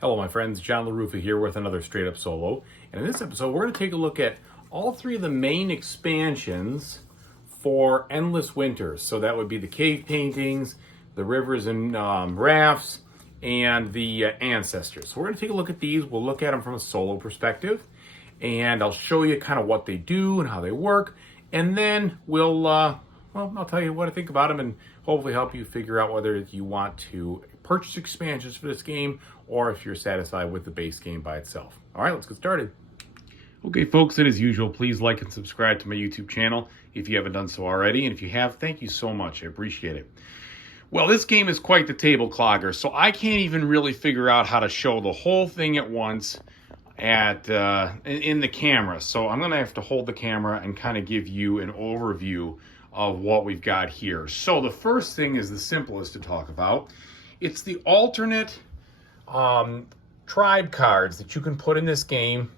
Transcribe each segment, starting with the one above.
Hello my friends, John LaRuffa here with another Straight Up Solo. And in this episode we're going to take a look at all three of the main expansions for Endless Winters. So that would be the cave paintings, the rivers and rafts, and the ancestors. So we're going to take a look at these. We'll look at them from a solo perspective. And I'll show you kind of what they do and how they work. And then I'll tell you what I think about them and hopefully help you figure out whether you want to purchase expansions for this game or if you're satisfied with the base game by itself. All right, let's get started. Okay, folks, and as usual, please like and subscribe to my YouTube channel if you haven't done so already. And if you have, thank you so much. I appreciate it. Well, this game is quite the table clogger, so I can't even really figure out how to show the whole thing at once in the camera. So I'm going to have to hold the camera and kind of give you an overview of what we've got here. So the first thing is the simplest to talk about. It's the alternate tribe cards that you can put in this game,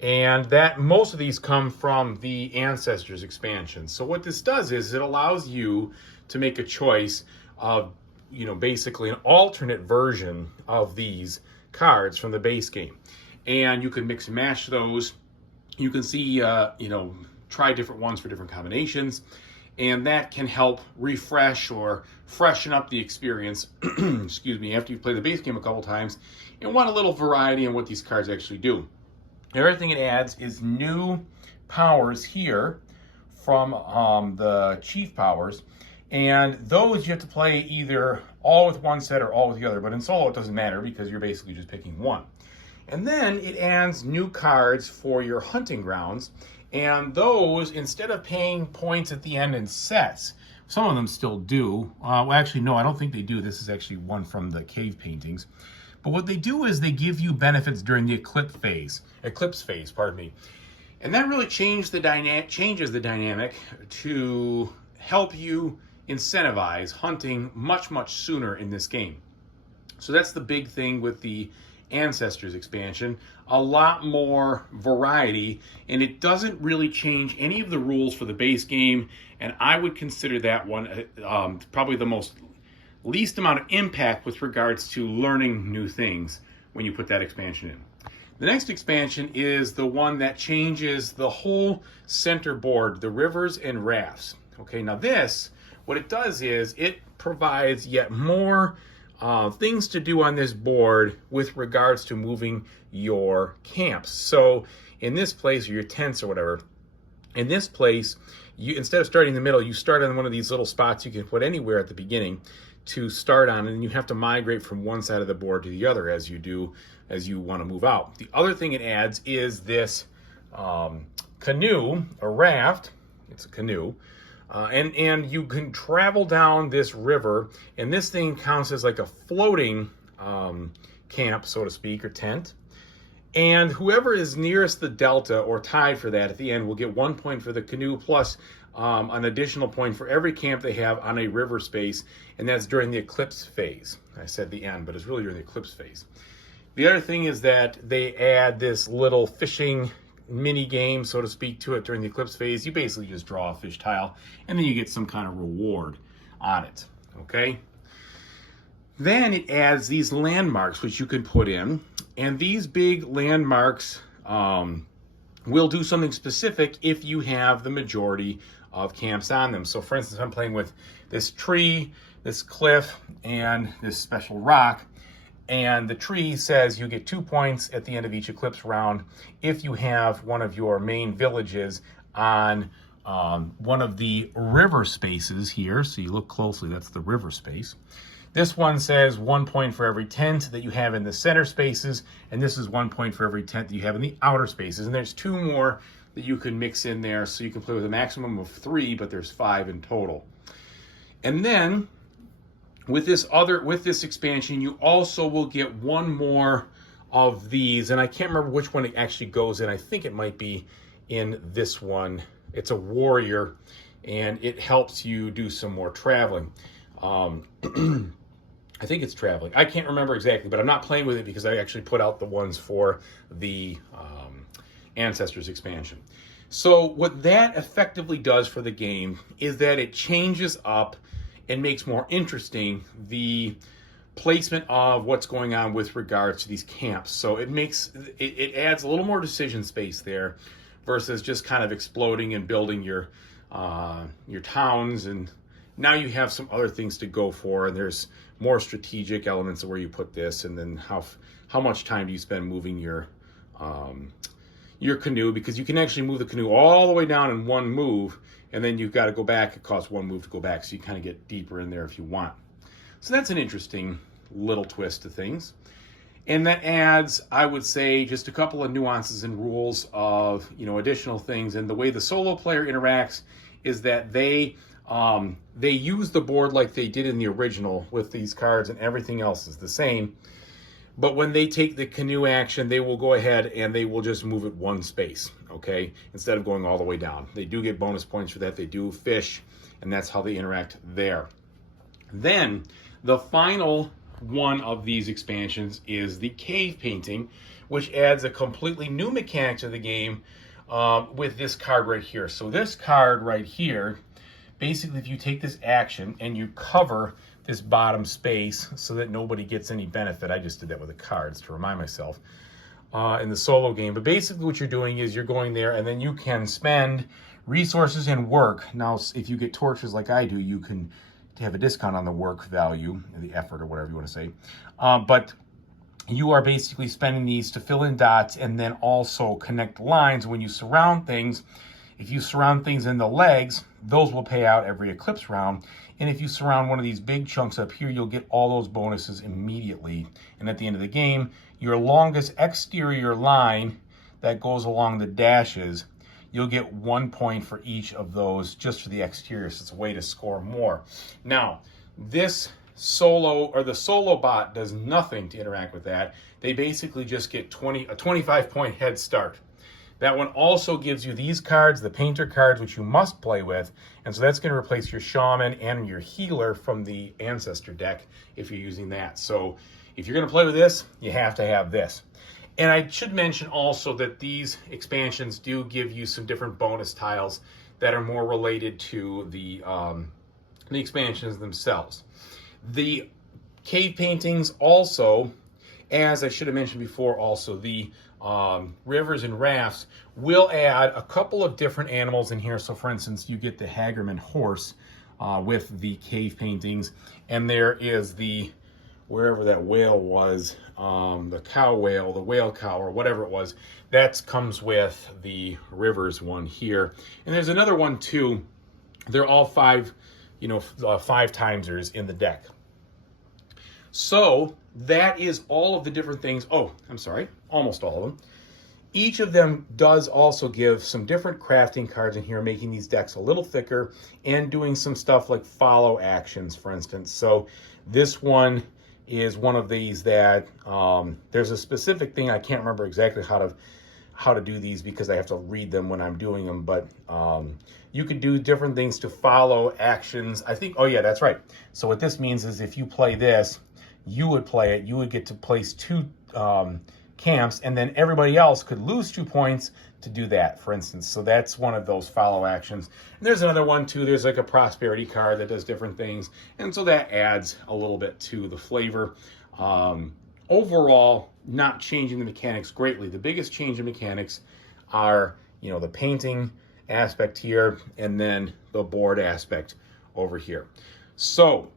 and that most of these come from the Ancestors expansion. So what this does is it allows you to make a choice of, basically an alternate version of these cards from the base game. And you can mix and match those. You can see, try different ones for different combinations. And that can help refresh or freshen up the experience, excuse me, after you've played the base game a couple times and want a little variety in what these cards actually do. The other thing it adds is new powers here from the chief powers. And those you have to play either all with one set or all with the other. But in solo it doesn't matter because you're basically just picking one. And then it adds new cards for your hunting grounds. And those, instead of paying points at the end in sets, some of them still do. Well, actually, no, I don't think they do. This is actually one from the cave paintings. But what they do is they give you benefits during the eclipse phase, And that really changes the dynamic to help you incentivize hunting much, much sooner in this game. So that's the big thing with the Ancestors expansion. A lot more variety, and it doesn't really change any of the rules for the base game, and I would consider that one probably the least amount of impact with regards to learning new things when you put that expansion in. The next expansion is the one that changes the whole center board, the rivers and rafts. Okay, now this, what it does is it provides yet more things to do on this board with regards to moving your camps. So in this place, or your tents or whatever, in this place, you, instead of starting in the middle, you start on one of these little spots you can put anywhere at the beginning to start on, and you have to migrate from one side of the board to the other as you want to move out. The other thing it adds is this canoe, a raft. It's a canoe. And you can travel down this river, and this thing counts as like a floating camp, so to speak, or tent. And whoever is nearest the delta or tied for that at the end will get 1 point for the canoe plus an additional point for every camp they have on a river space, and that's during the eclipse phase. I said the end, but it's really during the eclipse phase. The other thing is that they add this little fishing mini game, so to speak, to it during the eclipse phase. You basically just draw a fish tile and then you get some kind of reward on it. Okay, then it adds these landmarks which you can put in, and these big landmarks will do something specific if you have the majority of camps on them. So for instance, I'm playing with this tree, this cliff, and this special rock. And the tree says you get 2 points at the end of each eclipse round if you have one of your main villages on one of the river spaces here. So you look closely, that's the river space. This one says 1 point for every tent that you have in the center spaces, and this is 1 point for every tent that you have in the outer spaces. And there's 2 more that you can mix in there, so you can play with a maximum of 3, but there's 5 in total. And then with this expansion, you also will get 1 more of these, and I can't remember which one it actually goes in. I think it might be in this one. It's a warrior, and it helps you do some more traveling. I think it's traveling. I can't remember exactly, but I'm not playing with it because I actually put out the ones for the Ancestors expansion. So what that effectively does for the game is that it changes up and makes more interesting the placement of what's going on with regards to these camps. So it adds a little more decision space there versus just kind of exploding and building your towns. And now you have some other things to go for, and there's more strategic elements of where you put this, and then how much time do you spend moving your canoe, because you can actually move the canoe all the way down in one move, and then you've got to go back. It costs one move to go back, so you kind of get deeper in there if you want. So that's an interesting little twist to things. And that adds, I would say, just a couple of nuances and rules of, additional things. And the way the solo player interacts is that they use the board like they did in the original with these cards, and everything else is the same. But when they take the canoe action, they will go ahead and they will just move it one space, okay? Instead of going all the way down. They do get bonus points for that. They do fish, and that's how they interact there. Then the final one of these expansions is the cave painting, which adds a completely new mechanic to the game with this card right here. So this card right here, basically if you take this action and you cover this bottom space so that nobody gets any benefit. I just did that with the cards to remind myself in the solo game. But basically what you're doing is you're going there, and then you can spend resources and work. Now, if you get torches like I do, you can have a discount on the work value, the effort, or whatever you want to say. But you are basically spending these to fill in dots and then also connect lines. When you surround things, if you surround things in the legs, those will pay out every eclipse round. And if you surround one of these big chunks up here, you'll get all those bonuses immediately. And at the end of the game, your longest exterior line that goes along the dashes, you'll get 1 point for each of those just for the exterior. So it's a way to score more. Now, this the solo bot does nothing to interact with that. They basically just get a 25-point head start. That one also gives you these cards, the painter cards, which you must play with. And so that's going to replace your shaman and your healer from the ancestor deck if you're using that. So if you're going to play with this, you have to have this. And I should mention also that these expansions do give you some different bonus tiles that are more related to the expansions themselves. The cave paintings also, as I should have mentioned before, also the rivers and rafts will add a couple of different animals in here. So for instance, you get the Hagerman horse with the cave paintings, and there is the, wherever that whale was, the cow whale, the whale cow, or whatever it was, that comes with the rivers one here. And there's another one too. They're all five timesers in the deck. So that is all of the different things. Oh, I'm sorry, almost all of them. Each of them does also give some different crafting cards in here, making these decks a little thicker and doing some stuff like follow actions, for instance. So this one is one of these that there's a specific thing. I can't remember exactly how to do these because I have to read them when I'm doing them, but you could do different things to follow actions. I think, oh yeah, that's right. So what this means is if you play this, you would play it, you would get to place 2 camps, and then everybody else could lose 2 points to do that, for instance. So that's one of those follow actions. And there's another one too. There's like a prosperity card that does different things. And so that adds a little bit to the flavor. Overall, not changing the mechanics greatly. The biggest change in mechanics are, the painting aspect here, and then the board aspect over here. So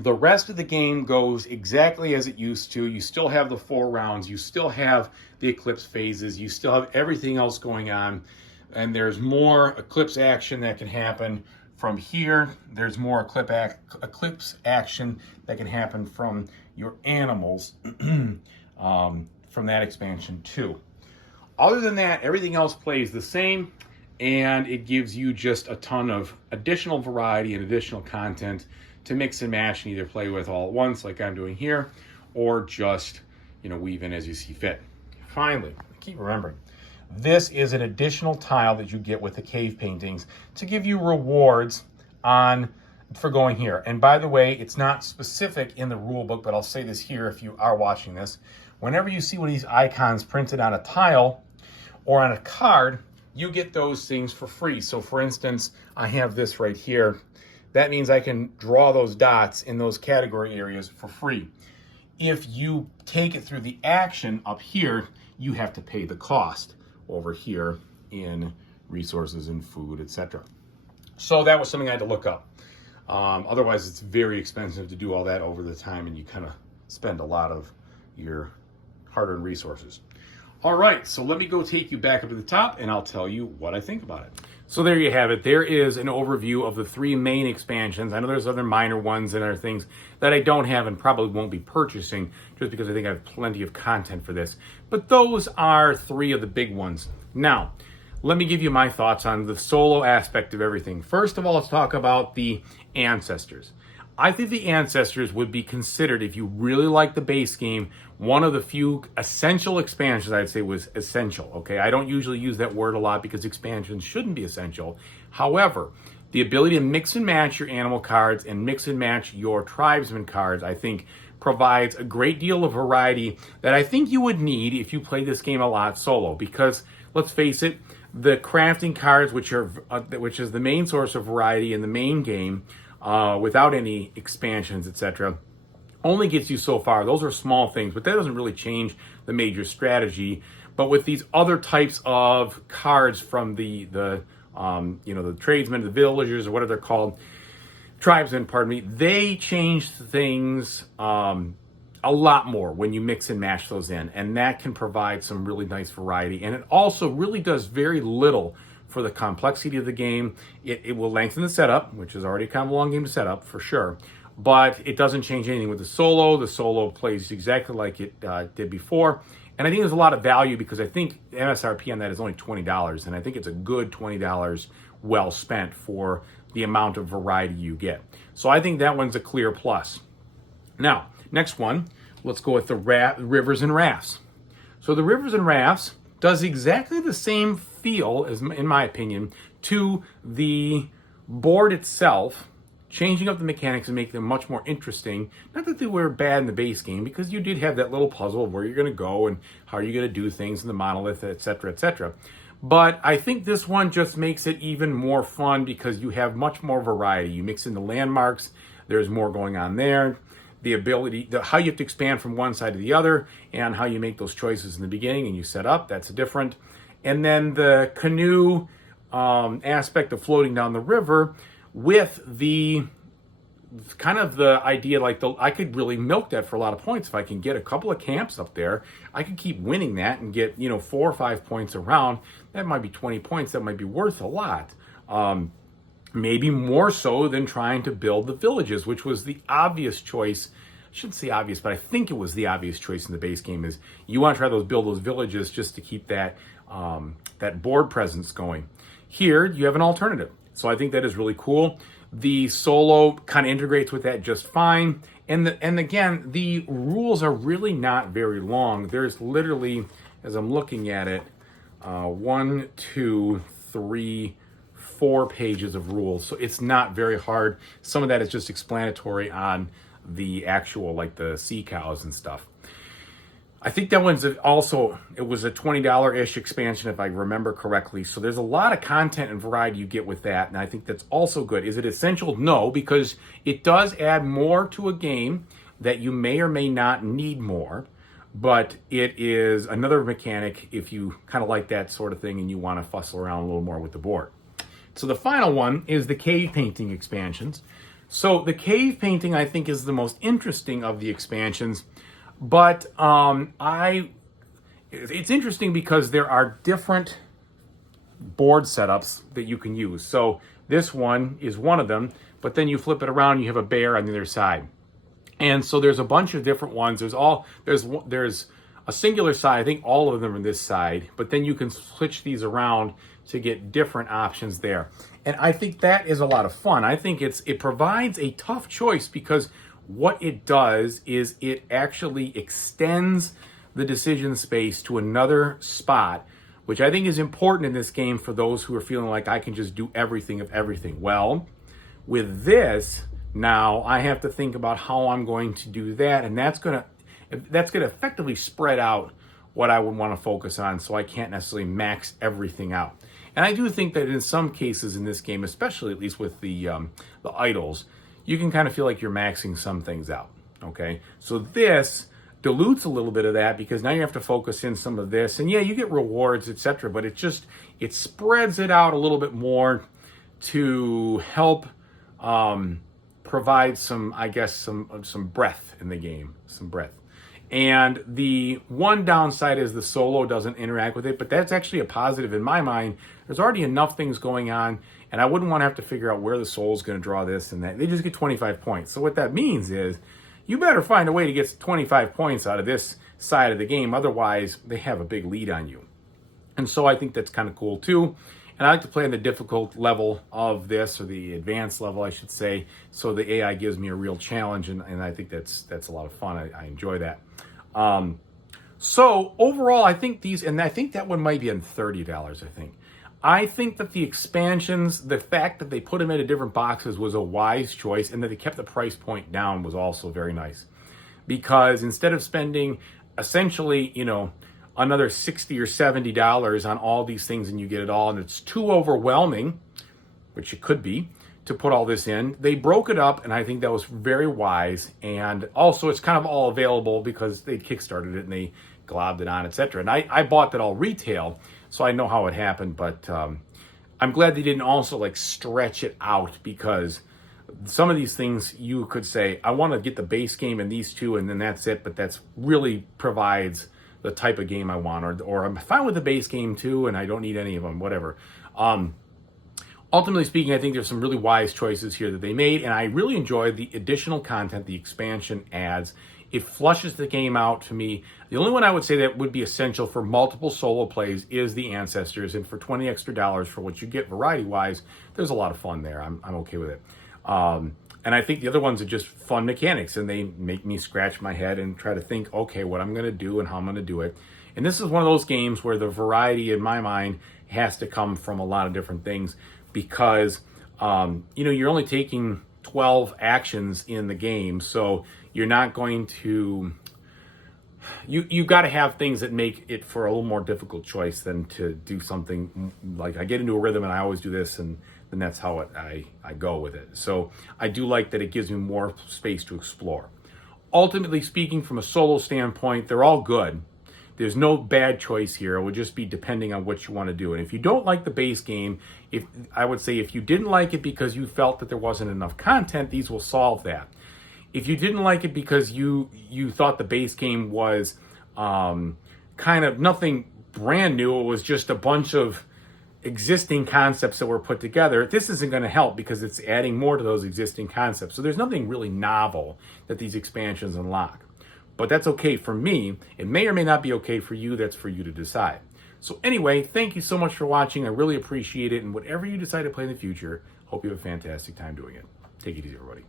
the rest of the game goes exactly as it used to. You still have the 4 rounds. You still have the eclipse phases. You still have everything else going on. And there's more eclipse action that can happen from here. There's more eclipse action that can happen from your animals from that expansion too. Other than that, everything else plays the same, and it gives you just a ton of additional variety and additional content to mix and match and either play with all at once like I'm doing here, or just weave in as you see fit. Finally, keep remembering, this is an additional tile that you get with the cave paintings to give you rewards for going here. And by the way, it's not specific in the rule book, but I'll say this here if you are watching this. Whenever you see one of these icons printed on a tile or on a card, you get those things for free. So for instance, I have this right here. That means I can draw those dots in those category areas for free. If you take it through the action up here, you have to pay the cost over here in resources and food, etc. So that was something I had to look up. Otherwise, it's very expensive to do all that over the time, and you kind of spend a lot of your hard-earned resources. All right, so let me go take you back up to the top, and I'll tell you what I think about it. So there you have it. There is an overview of the 3 main expansions. I know there's other minor ones and other things that I don't have and probably won't be purchasing just because I think I have plenty of content for this. But those are 3 of the big ones. Now, let me give you my thoughts on the solo aspect of everything. First of all, let's talk about the ancestors. I think the ancestors would be considered, if you really like the base game, one of the few essential expansions. I'd say was essential. Okay, I don't usually use that word a lot because expansions shouldn't be essential. However, the ability to mix and match your animal cards and mix and match your tribesman cards, I think, provides a great deal of variety that I think you would need if you play this game a lot solo. Because let's face it, the crafting cards, which is the main source of variety in the main game, without any expansions, etc., only gets you so far. Those are small things, but that doesn't really change the major strategy. But with these other types of cards from the tradesmen, the villagers, or whatever they're called, tribesmen, pardon me, they change things a lot more when you mix and match those in, and that can provide some really nice variety. And it also really does very little for the complexity of the game. It will lengthen the setup, which is already kind of a long game to set up for sure, but it doesn't change anything with the solo. The solo plays exactly like it did before, and I think there's a lot of value because I think the MSRP on that is only $20, and I think it's a good $20 well spent for the amount of variety you get. So I think that one's a clear plus. Now, next one, let's go with the Rivers and Rafts. So the Rivers and Rafts does exactly the same feel, as in my opinion, to the board itself, changing up the mechanics and making them much more interesting. Not that they were bad in the base game, because you did have that little puzzle of where you're going to go and how you're going to do things in the monolith, etc., etc. But I think this one just makes it even more fun because you have much more variety. You mix in the landmarks, there's more going on there. The ability, how you have to expand from one side to the other, and how you make those choices in the beginning and you set up, that's different. And then the canoe aspect of floating down the river with the kind of the idea, like I could really milk that for a lot of points. If I can get a couple of camps up there, I could keep winning that and get 4 or 5 points around. That might be 20 points. That might be worth a lot. Maybe more so than trying to build the villages, which was the obvious choice. I shouldn't say obvious, but I think it was the obvious choice in the base game. Is you want to try build those villages just to keep that that board presence going. Here you have an alternative, so I think that is really cool. The solo kind of integrates with that just fine, and again, the rules are really not very long. There's literally, as I'm looking at it, 1, 2, 3, 4 pages of rules, so it's not very hard. Some of that is just explanatory on the actual, like the sea cows and stuff. I think that one's also, it was a $20-ish expansion if I remember correctly, so there's a lot of content and variety you get with that, and I think that's also good. Is it essential? No, because it does add more to a game that you may or may not need more, but it is another mechanic if you kind of like that sort of thing and you want to fuss around a little more with the board. So the final one is the cave painting expansions. So the cave painting, I think, is the most interesting of the expansions, but it's interesting because there are different board setups that you can use. So this one is one of them, but then you flip it around, you have a bear on the other side. And so there's a bunch of different ones. There's a singular side. I think all of them are this side, but then you can switch these around to get different options there. And I think that is a lot of fun. I think it provides a tough choice because what it does is it actually extends the decision space to another spot, which I think is important in this game for those who are feeling like I can just do everything of everything. Well, with this, now I have to think about how I'm going to do that, and that's going to effectively spread out what I would want to focus on, so I can't necessarily max everything out. And I do think that in some cases in this game, especially at least with the idols, you can kind of feel like you're maxing some things out. Okay, so this dilutes a little bit of that because now you have to focus in some of this, and yeah, you get rewards, etc. But it spreads it out a little bit more to help provide some, I guess, some breadth in the game, some breadth. And the one downside is the solo doesn't interact with it, but that's actually a positive in my mind. There's already enough things going on, and I wouldn't want to have to figure out where the soul's going to draw this and that. They just get 25 points. So what that means is you better find a way to get 25 points out of this side of the game. Otherwise, they have a big lead on you. And so I think that's kind of cool too. And I like to play on the difficult level of this, or the advanced level, I should say, so the AI gives me a real challenge, and I think that's a lot of fun. I enjoy that. So overall, I think these, and I think that one might be on $30, I think that the expansions, the fact that they put them into different boxes was a wise choice, and that they kept the price point down was also very nice. Because instead of spending essentially, another $60 or $70 on all these things and you get it all, and it's too overwhelming, which it could be, to put all this in, they broke it up, and I think that was very wise. And also it's kind of all available because they kickstarted it and they globbed it on, etc. And I bought that all retail, so I know how it happened, but I'm glad they didn't also like stretch it out, because some of these things you could say, I want to get the base game and these two, and then that's it, but that's really provides the type of game I want, or I'm fine with the base game too, and I don't need any of them, whatever. Ultimately speaking, I think there's some really wise choices here that they made, and I really enjoyed the additional content the expansion adds. It flushes the game out to me. The only one I would say that would be essential for multiple solo plays is the Ancestors, and for $20 extra for what you get variety-wise, there's a lot of fun there. I'm okay with it. And I think the other ones are just fun mechanics, and they make me scratch my head and try to think, okay, what I'm going to do and how I'm going to do it. And this is one of those games where the variety, in my mind, has to come from a lot of different things, because, you're only taking 12 actions in the game, so you're not going to... You've got to have things that make it for a little more difficult choice than to do something like I get into a rhythm and I always do this, and then that's how I go with it. So I do like that it gives me more space to explore. Ultimately speaking, from a solo standpoint, they're all good. There's no bad choice here. It would just be depending on what you want to do. And if you don't like the base game, I would say if you didn't like it because you felt that there wasn't enough content, these will solve that. If you didn't like it because you thought the base game was kind of nothing brand new, it was just a bunch of existing concepts that were put together, this isn't going to help because it's adding more to those existing concepts. So there's nothing really novel that these expansions unlock. But that's okay for me. It may or may not be okay for you. That's for you to decide. So anyway, thank you so much for watching. I really appreciate it. And whatever you decide to play in the future, hope you have a fantastic time doing it. Take it easy, everybody.